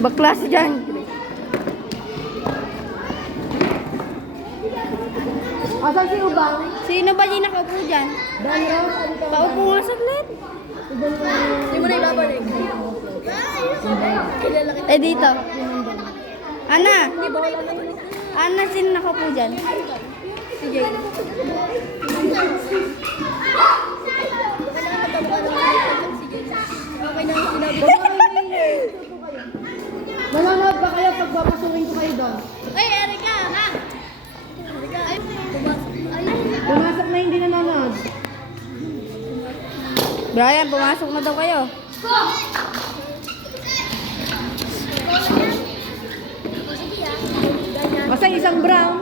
Bakla si John. Asan si Ubang? Sino ba yung nakaupo dyan? Dan Rose? Paupo nga saglit. Hindi mo na ibabalik. Eh dito. Ana. Ana, sino nakaupo dyan? Si Jay. Manonood ba kayo pag papasukin ko kayo doon? Ay, Erika! Ha? Erika, ay, pumasok. Ay, Pumasok na hindi nanonood. Brian, pumasok na daw kayo. Basta isang brown.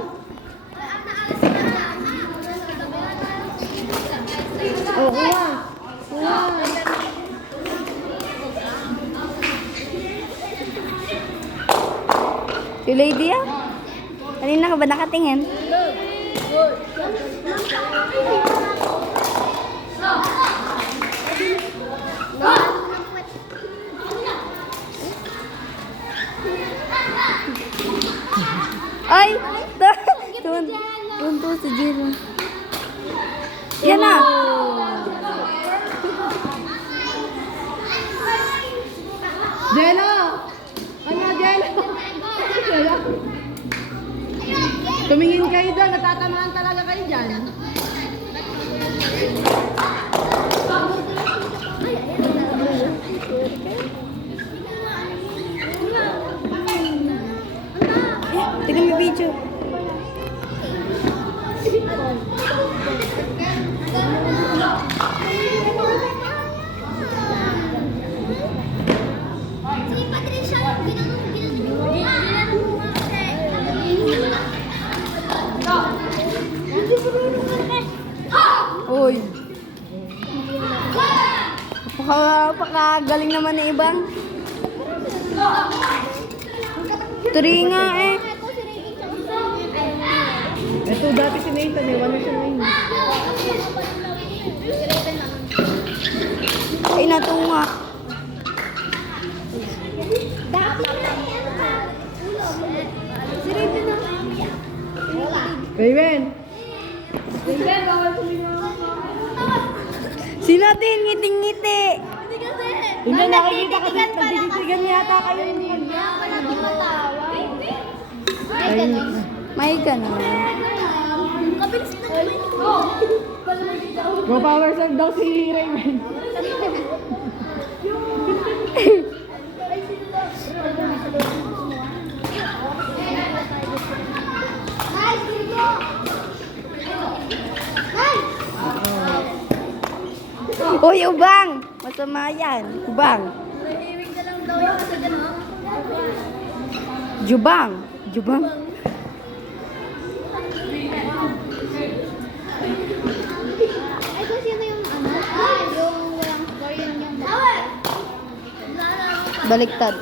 Oh, kuha. Kuha. Si Lady ah? Kanina ka ba nakatingin? Ay! Tunto si Jiro. Yan na! Jello! Ano, Jello? Jello? Tumingin kayo doon. Natatamaan talaga kayo dyan. Tignan mo yung video. si Patricia, ginanong mo kasi. Uy. Napakagaling naman ni Ibang. Three nga eh. Ito dati si Nathan eh. Wala siya ngayon. Ay, natunga. Si Raven na. Raven! Si natin, ngiting-ngiti. Hindi kasi. Hindi nakikita kasi nagtititigan yata kayo. Wala di matawa. Ayun. May ganun. Kabilis na naman. Go power serve daw si Raven. Nice, Virgo! Nice! Uy, Ubang! Masama yan. Ubang. Nahihimik na lang daw yun kasi gano'n. Jubang. Jubang. Ay, kung sino yung ano? Yung walang score yun yung Baliktad.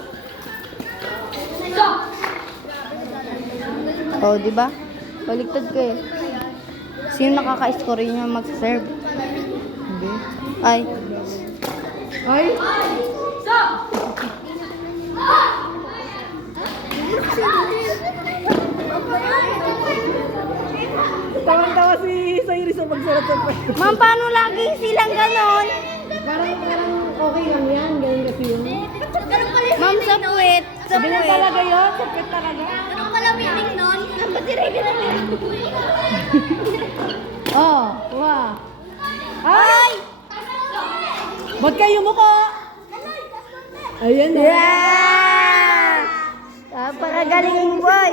Oh, di ba? Baliktad ko eh. Sino nakaka-score yun yung mag-serve? Hindi. Ay. Ay! Tawan-tawa si Cyrus sa pagsulat sa pwede. Ma'am, paano lagi silang ganon? Parang okay lang yan. Ganyan kasi yun. Ganun pala yung Ma'am, sa puwet. Sa Ganyan puwet. talaga yun. Sapit talaga. Ganun pala meaning nun. Ba't si Raven na Oh, wow. Ay! Ba't kayo mukha? Ayan na. Yeah! Napakagaling mo, boy.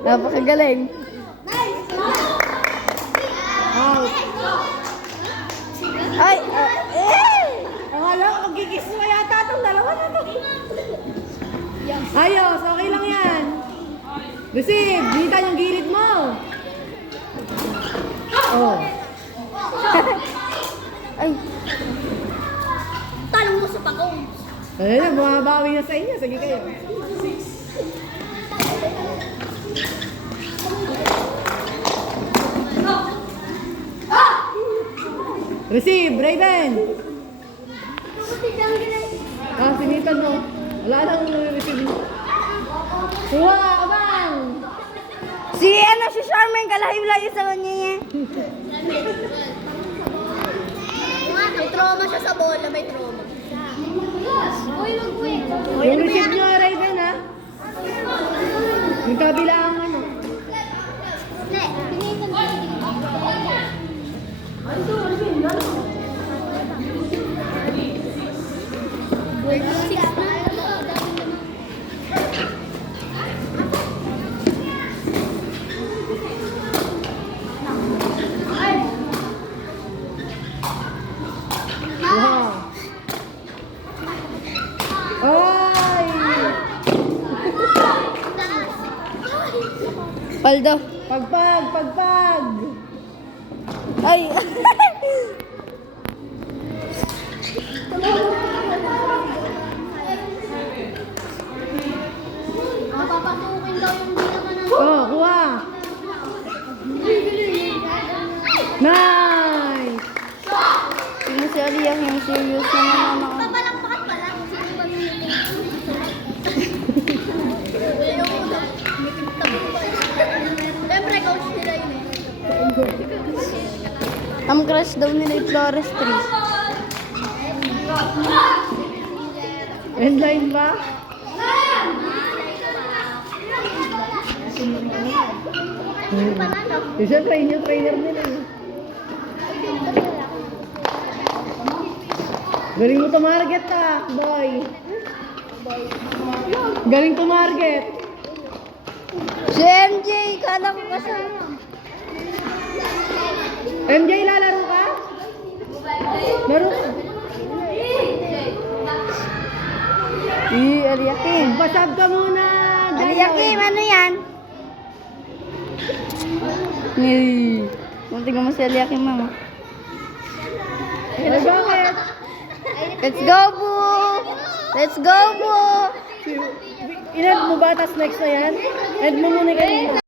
Napakagaling. Out. Ay! Eh! Akala ko magkikis mo yata itong dalawa na to. Ayos, okay lang yan. Receive, dito yung gilid mo. Oh. Ay! Talong mo sa pakong. Ayun na, bumabawi na sa inyo. Sige kayo. Receive, Raven. Buti dyan, Ah, sinitan mo. Wala nang receive. Kuha, abang! Si Charmaine, kalayo-layo sa kanya niya. May trauma siya sa bola, may trauma. Uy, mag-win. Yung receive nyo, Raven, ha? Yung kabilang ano. Wow. Ay! Paldo. Pagpag! Pagpag! Ay. Papapasukin daw yung di naman ng... Oh, kuha! Nice! Yung si Aliak, yung serious na naman ako. Papalakpakan pala kung sino ba yung Siyempre, coach nila yun eh. Ang crush daw nila yung Flores 3. Endline ba? Yung siyempre, yun yung trainer nila eh. Galing mo tumarget ah, boy. Galing tumarget. Si MJ, kala ko kasama. MJ, lalaro ka? Laro ka. Aliakim. Pasab ka muna. Aliakim, ano yan? Hey. Kung tingnan mo si Aliakim, mama. Ay, bakit? Let's go, Boo! Let's go, Boo! Inad mo ba? Tas next na yan? End mo muna kanina.